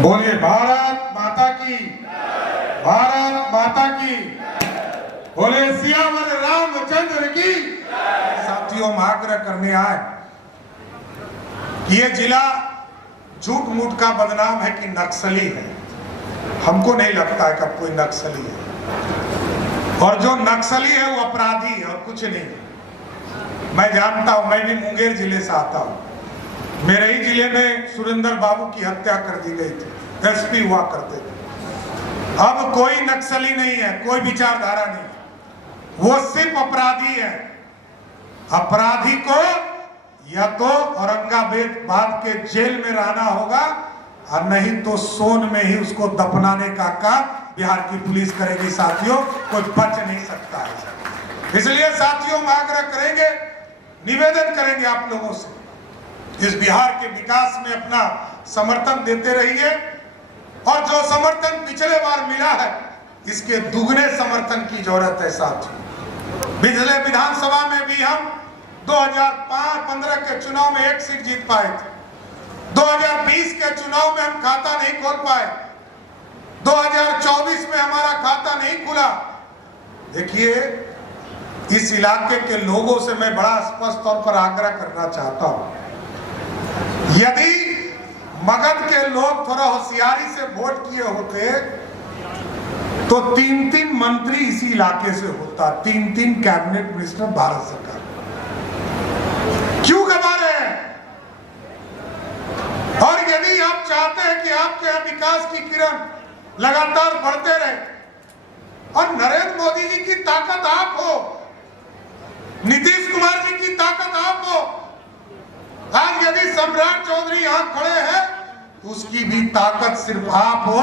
बोले भारत माता की, भारत माता की, बोले सियावर रामचंद्र की। साथियों, हम आग्रह करने आए कि ये जिला झूठ मूठ का बदनाम है कि नक्सली है। हमको नहीं लगता है कि अब कोई नक्सली है, और जो नक्सली है वो अपराधी है और कुछ नहीं है। मैं जानता हूं, मैं भी मुंगेर जिले से आता हूं। मेरे ही जिले में सुरेंद्र बाबू की हत्या कर दी गई थी, एसपी हुआ करते थे। अब कोई नक्सली नहीं है, कोई विचारधारा नहीं, वो सिर्फ अपराधी है। अपराधी को या तो औरंगाबाद के जेल में रहना होगा और नहीं तो सोन में ही उसको दफनाने का काम बिहार की पुलिस करेगी। साथियों, कोई बच नहीं सकता है। इसलिए साथियों, हम आग्रह करेंगे, निवेदन करेंगे आप लोगों से, इस बिहार के विकास में अपना समर्थन देते रहिए, और जो समर्थन पिछले बार मिला है इसके दुगने समर्थन की जरूरत है। साथियों, पिछले विधानसभा में भी हम 2015 के चुनाव में 1 सीट जीत पाए थे। 2020 के चुनाव में हम खाता नहीं खोल पाए। 2024 में हमारा खाता नहीं खुला। देखिए, इस इलाके के लोगों से मैं बड़ा स्पष्ट तौर पर आग्रह करना चाहता हूं, यदि मगध के लोग थोड़ा होशियारी से वोट किए होते तो 3-3 मंत्री इसी इलाके से होता, 3-3 कैबिनेट मिनिस्टर भारत सरकार। क्यों गवा रहे हैं? और यदि आप चाहते हैं कि आपके यहाँ विकास की किरण लगातार बढ़ते रहे और नरेंद्र मोदी जी की ताकत आप हो, नीतीश कुमार जी की ताकत आप हो, आज यदि सम्राट चौधरी यहाँ खड़े हैं तो उसकी भी ताकत सिर्फ आप हो।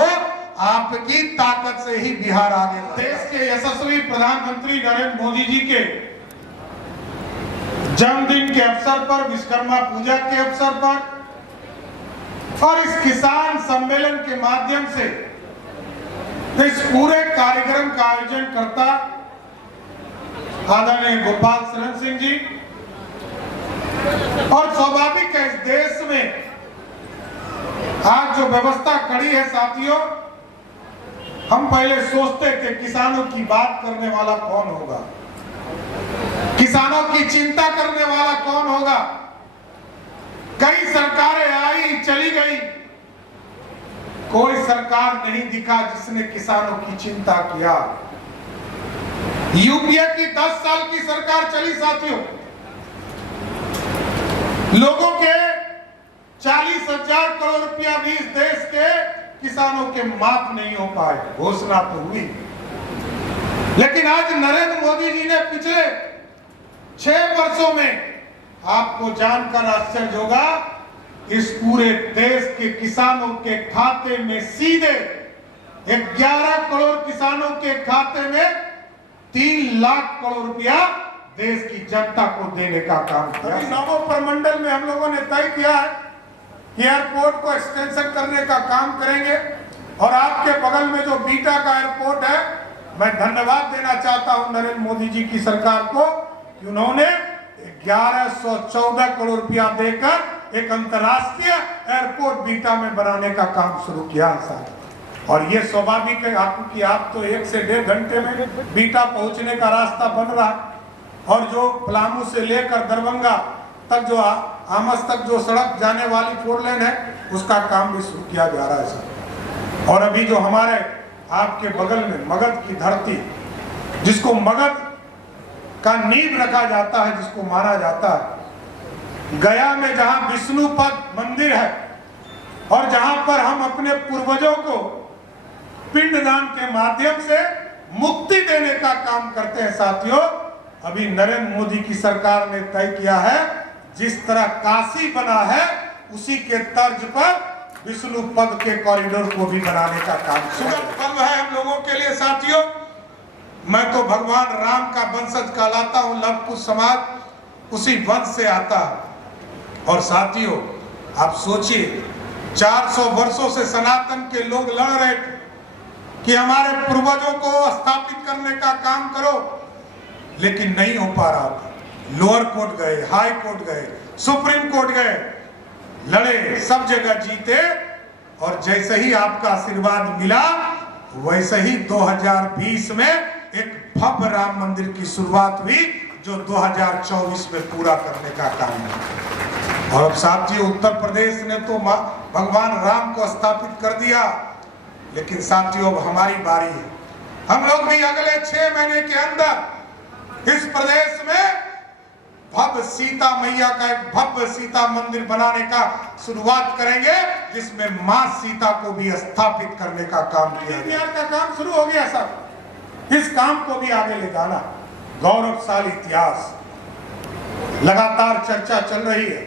आपकी ताकत से ही बिहार आगे। देश के यशस्वी प्रधानमंत्री नरेंद्र मोदी जी के जन्मदिन के अवसर पर, विश्वकर्मा पूजा के अवसर पर और इस किसान सम्मेलन के माध्यम से इस पूरे कार्यक्रम का आयोजन करता आदरणीय गोपाल शरण सिंह जी, और स्वाभाविक है इस देश में आज जो व्यवस्था खड़ी है। साथियों, हम पहले सोचते थे किसानों की बात करने वाला कौन होगा, किसानों की चिंता करने वाला कौन होगा। कई सरकारें आई चली गई, कोई सरकार नहीं दिखा जिसने किसानों की चिंता किया। यूपीए की 10 साल की सरकार चली साथियों, लोगों के 40,000 करोड़ रुपया भी इस देश के किसानों के माफ नहीं हो पाए। घोषणा तो हुई, लेकिन आज नरेंद्र मोदी जी ने पिछले 6 वर्षों में, आपको जानकर आश्चर्य होगा, इस पूरे देश के किसानों के खाते में सीधे 11 करोड़ किसानों के खाते में 3 लाख करोड़ रुपया देश की जनता को देने का काम किया। नवों प्रमंडल में हम लोगों ने तय किया है कि एयरपोर्ट को एक्सटेंशन करने का काम करेंगे, और आपके बगल में जो बीटा का एयरपोर्ट है, मैं धन्यवाद देना चाहता हूं नरेंद्र मोदी जी की सरकार को कि उन्होंने 1114 करोड़ रुपया देकर एक अंतर्राष्ट्रीय एयरपोर्ट बीटा में बनाने का काम शुरू किया है। और ये स्वाभाविक है आपकी, आप तो 1 से 1.5 घंटे में बीटा पहुंचने का रास्ता बन रहा है, और जो पलामू से लेकर दरभंगा तक, जो आमस तक जो सड़क जाने वाली 4 लेन है, उसका काम भी शुरू किया जा रहा है सर। और अभी जो हमारे आपके बगल में मगध की धरती, जिसको मगध का नींव रखा जाता है, जिसको माना जाता है, गया में जहां विष्णुपद मंदिर है और जहां पर हम अपने पूर्वजों को पिंडदान के माध्यम से मुक्ति देने का काम करते हैं। साथियों, अभी नरेंद्र मोदी की सरकार ने तय किया है, जिस तरह काशी बना है उसी के तर्ज पर विष्णुपद के कॉरिडोर को भी बनाने का काम। सुगम पर्व है हम लोगों के लिए साथियों। मैं तो भगवान राम का वंशज कहलाता हूं, लव कुश समाज उसी वंश से आता है। और साथियों, आप सोचिए, 400 वर्षों से सनातन के लोग लड़ रहे थे कि हमारे पूर्वजों को स्थापित करने का काम करो, लेकिन नहीं हो पा रहा था। लोअर कोर्ट गए, हाई कोर्ट गए, सुप्रीम कोर्ट गए, लड़े, सब जगह जीते, और जैसे ही आपका आशीर्वाद मिला वैसे ही 2020 में एक भव्य राम मंदिर की शुरुआत हुई जो 2024 में पूरा करने का काम है। और अब साहब जी उत्तर प्रदेश ने तो भगवान राम को स्थापित कर दिया, लेकिन साथियों अब हमारी बारी है। हम लोग भी अगले 6 महीने के अंदर इस प्रदेश में भव्य सीता मैया का एक भव्य सीता मंदिर बनाने का शुरुआत करेंगे, जिसमें मां सीता को भी स्थापित करने का काम किया गया। का काम शुरू हो गया सब, इस काम को भी आगे ले जाना। गौरवशाली इतिहास, लगातार चर्चा चल रही है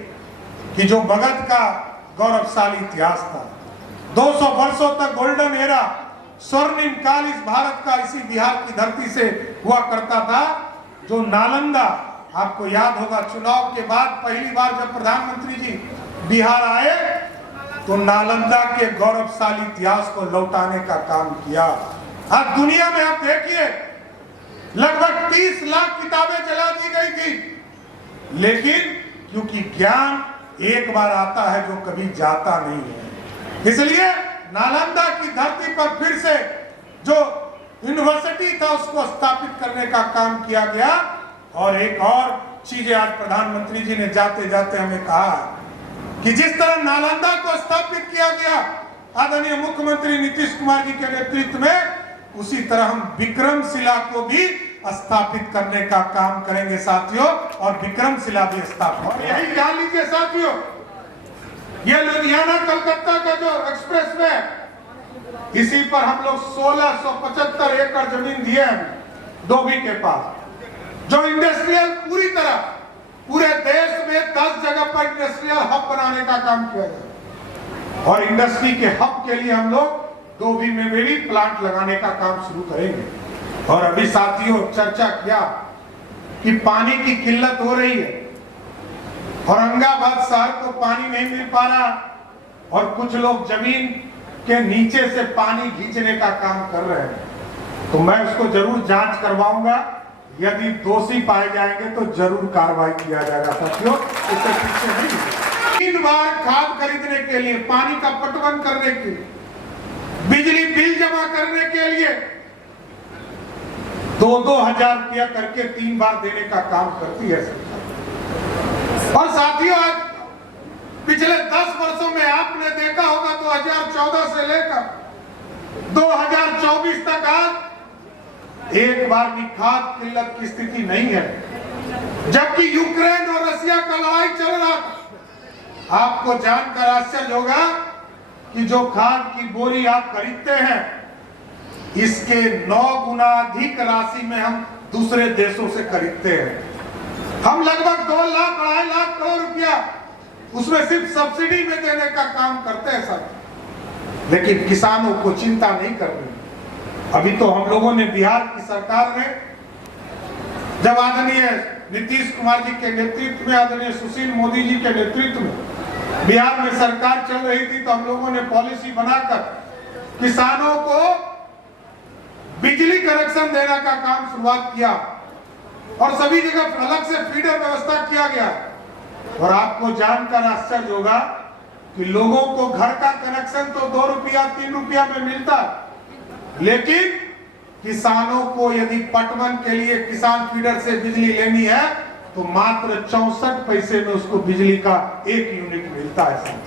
कि जो मगध का गौरवशाली इतिहास था, 200 वर्षों तक गोल्डन एरा, स्वर्णिम काल इस भारत का इसी बिहार की धरती से हुआ करता था। जो नालंदा, आपको याद होगा चुनाव के बाद पहली बार जब प्रधानमंत्री जी बिहार आए तो नालंदा के गौरवशाली इतिहास को लौटाने का काम किया। आज दुनिया में आप देखिए लगभग 30 लाख किताबें जला दी गई थी, लेकिन क्योंकि ज्ञान एक बार आता है जो कभी जाता नहीं है, इसलिए नालंदा की धरती पर फिर से जो यूनिवर्सिटी था उसको स्थापित करने का काम किया गया। और एक और चीज आज प्रधानमंत्री जी ने जाते जाते हमें कहा कि जिस तरह नालंदा को स्थापित किया गया आदरणीय मुख्यमंत्री नीतीश कुमार जी के नेतृत्व में, उसी तरह हम विक्रमशिला को भी स्थापित करने का काम करेंगे साथियों, और विक्रमशिला भी स्थापित। यही जान लीजिए साथियों, ये लुधियाना कलकत्ता का जो एक्सप्रेस वे, इसी पर हम लोग 1675 एकड़ जमीन दिए हैं डोभी के पास, जो इंडस्ट्रियल पूरी तरह पूरे देश में 10 जगह पर इंडस्ट्रियल हब बनाने का काम किया जाए। और इंडस्ट्री के हब के लिए हम लोग डोभी में भी प्लांट लगाने का काम शुरू करेंगे। और अभी साथियों चर्चा किया कि पानी की किल्लत हो रही है, औरंगाबाद शहर को पानी नहीं मिल पा रहा, और कुछ लोग जमीन के नीचे से पानी खींचने का काम कर रहे हैं। तो मैं उसको जरूर जांच करवाऊंगा, यदि दोषी पाए जाएंगे तो जरूर कार्रवाई किया जाएगा साथियों, इससे पीछे नहीं। 3 बार खाद खरीदने के लिए, पानी का पटवन करने के लिए, बिजली बिल जमा करने के लिए 2-2 हजार रुपया करके 3 बार देने का काम करती है सरकार। और साथियों आज पिछले 10 वर्षों में आपने देखा होगा 2014 से लेकर 2024 तक आज एक बार भी खाद किल्लत की स्थिति नहीं है, जबकि यूक्रेन और रशिया का लड़ाई चल रहा था। आपको जानकर आश्चर्य होगा कि जो खाद की बोरी आप खरीदते हैं, इसके 9 गुना अधिक राशि में हम दूसरे देशों से खरीदते हैं। हम लगभग 2 लाख 2.5 लाख करोड़ रुपया उसमें सिर्फ सब्सिडी में देने का काम करते हैं सर, लेकिन किसानों को चिंता नहीं कर रही। अभी तो हम लोगों ने, बिहार की सरकार ने, जब आदरणीय नीतीश कुमार जी के नेतृत्व में, आदरणीय सुशील मोदी जी के नेतृत्व में बिहार में सरकार चल रही थी, तो हम लोगों ने पॉलिसी बनाकर किसानों को बिजली कनेक्शन देने का काम शुरुआत किया, और सभी जगह अलग से फीडर व्यवस्था किया गया। और आपको जानकर आश्चर्य होगा कि लोगों को घर का कनेक्शन तो 2 रुपया 3 रुपया में मिलता, लेकिन किसानों को यदि पटवन के लिए किसान फीडर से बिजली लेनी है तो मात्र 64 पैसे में उसको बिजली का 1 यूनिट मिलता है।